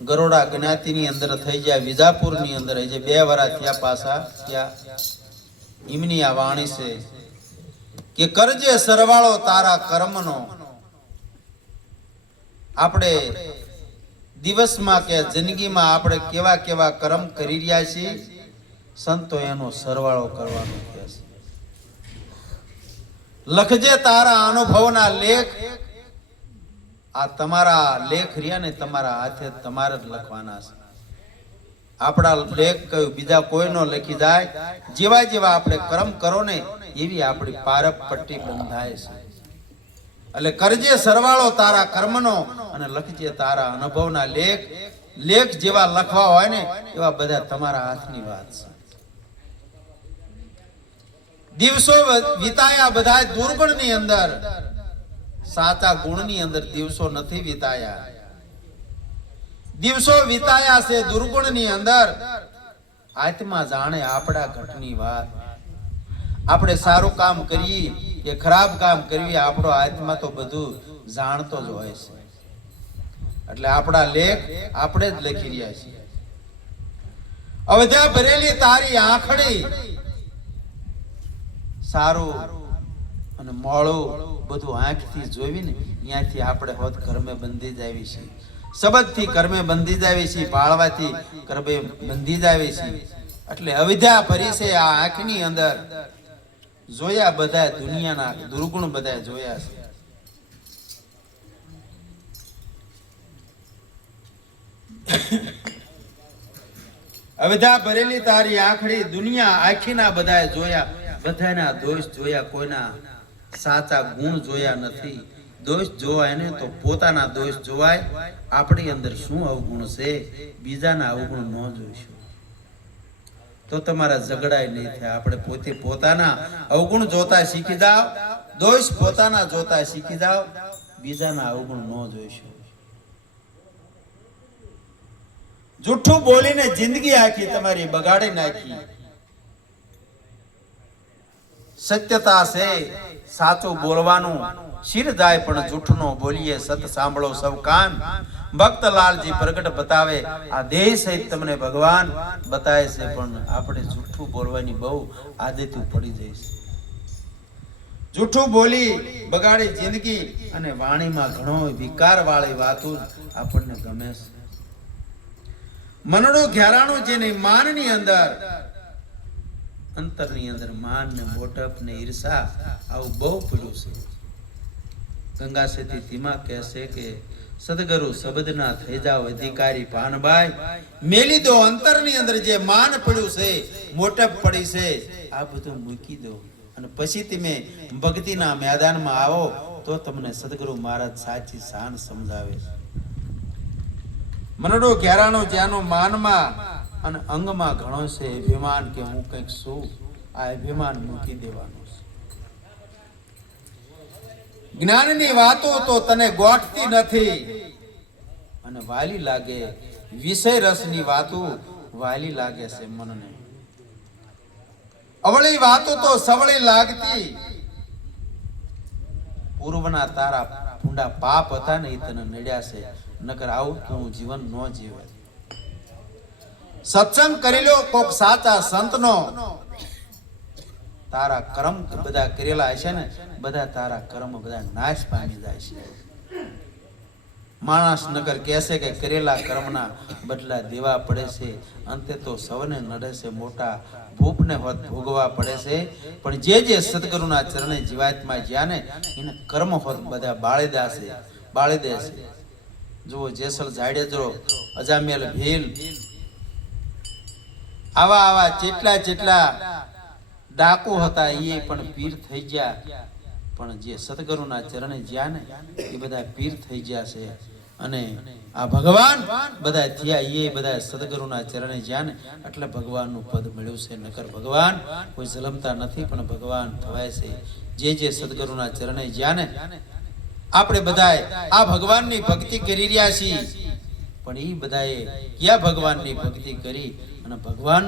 ગરોડા જ્ઞાતિની અંદર થઈ જાય, વિજાપુરની અંદર જે 2 વરા થયા પાછા ત્યાં એમની આ વાણી છે કે કરજે સરવાળો તારા કર્મનો. આપણે દિવસમાં કે જિંદગીમાં આપણે કેવા કેવા કર્મ કરી રહ્યા છીએ, સંતો એનો સરવાળો કરવાનો કહે છે. લખજે તારા અનુભવના લેખ. આ તમારા લેખ રહ્યા ને તમારા હાથે તમારે જ લખવાના છે. આપણા લેખ કયું બીજા કોઈનો લખી જાય. જેવા જેવા આપણે કર્મ કરો ને એવી આપણી પારપ પટ્ટી બંધાય છે. એટલે કરજે સરવાળો તારા કર્મનો અને લખજે તારા અનુભવના લેખ. લેખ જેવા લખવા હોય ને એવા બધા તમારા હાથની વાત છે. દિવસો વિતાયા બધા દુર્ગુણની અંદર, સાચા ગુણની અંદર દિવસો નથી વિતાયા. દિવસો વિતાયા છે દુર્ગુણની અંદર. આત્મા જાણે આપણા ઘટની વાત. આપણે સારું કામ કરીએ કે ખરાબ કામ કરીએ, આપણો આત્મા તો બધું જાણતો જ હોય છે. એટલે આપણા લેખ આપણે જ લખી રહ્યા છીએ. અવધ્યા ભરેલી તારી આંખડી. સારું અને મોળું બધું આંખથી જોઈ ને ત્યાંથી આપણે હોત કર્મે બંધી જ આવી છીએ. શબ્દથી કર્મે બંધી જ આવી છીએ, પાળવાથી કર્મે બંધી જ આવી છીએ. એટલે અવિદ્યા ભરી છે આ આંખની અંદર. જોયા બધા દુનિયાના દુર્ગુણ બધા જોયા છે. અવિદ્યા ભરેલી તારી આંખડી દુનિયા આખીના બધા જોયા. બધાના દોષ જોયા, કોઈના સાચા ગુણ જોયા નથી. દોષ જોવાય ને તો પોતાના દોષ જોવાય. આપણી અંદર શું અવગુણ છે બીજાના અવગુણ ન જોઈશું તો તમારા ઝઘડાય નહીં થાય. આપણે પોતે પોતાના અવગુણ જોતા શીખી જાવ, દોષ પોતાના જોતા શીખી જાવ, બીજાના અવગુણ ન જોઈશું. જૂઠું બોલીને જિંદગી આખી તમારી બગાડી નાખી. સત્યતા છે સાચું બોલવાનું, શિર જાય પણ જૂઠું ન બોલીએ. સત સાંભળો સૌ કાન. ભક્તલાલજી પ્રગટ બતાવે આ દેહ સહિત તમને ભગવાન બતાવે છે, પણ આપણે જૂઠું બોલવાની બહુ આદત પડી જાય છે. જૂઠું બોલી બગાડી જિંદગી અને વાણીમાં ઘણો વિકાર વાળી વાતો આપણને ગમે છે. મનડું ઘેરાણું જેની માનની અંદર, અંતરની અંદર માન ને મોટપ ને ઈર્ષા આવું બહુ પડ્યું છે. ગંગા સેતી ધીમા કહેશે કે સદગુરુ શબ્દના થઈ જાવ અધિકારી પાનભાઈ. મેલી દો અંતરની અંદર જે માન પડ્યું છે, મોટપ પડી છે, આ બધું મૂકી દો અને પછી તમે ભક્તિના મેદાનમાં આવો તો તમને સદગુરુ મહારાજ સાચી શાન સમજાવે છે. મનડો ઘેરાણો જ્યાંનો માનમાં અને અંગમાં ઘણો છે અભિમાન કે હું કંઈક છું, આ અભિમાન મૂકી દેવાનું છે. જ્ઞાનની વાતો તો તને ગોઠતી નથી અને વાલી લાગે. વિષય રસની વાતો વાલી લાગે છે મનને. અવળી વાતો તો સવળી લાગતી. પૂર્વના તારા ભૂંડા પાપ હતા ને એ તને નડ્યા છે, નકર આવું તું જીવન ન જીવે. સત્સંગ કરી લો કોક સાચા સંતનો. તારા કર્મ બધા કરેલા હશે ને બધા તારા કર્મ બધા નાશ પામી જાય છે. માણસ નગર કહેશે કે કરેલા કર્મના બદલા દેવા પડે છે, અંતે તો સૌને નડે છે, મોટા ભૂપને હોત ભોગવા પડે છે. પણ જે સદગુરુના ચરણે જીવાત્મા જ્યાં ને એને કર્મ હોત બધા બાળી દેશે. જુઓ જેસલ જાડેજો, અજામેલ ભીલ, આવા જેટલા ડાકુ હતા એ પણ પીર થઈ ગયા. પણ જે સદગુરુના ચરણે જ્યાં ને એ બધા પીર થઈ ગયા છે. અને આ ભગવાન બધા થયા એ બધા સદગુરુના ચરણે જ્યાં ને એટલે ભગવાનનું પદ મળ્યું છે. નકર ભગવાન કોઈ જલમતા નથી પણ ભગવાન થવાય છે. જે સદગુરુના ચરણે જ્યાં ને આપણે બધાએ આ ભગવાનની ભક્તિ કરી રહ્યા છીએ, પણ એ બધાએ કયા ભગવાનની ભક્તિ કરી અને ભગવાનનું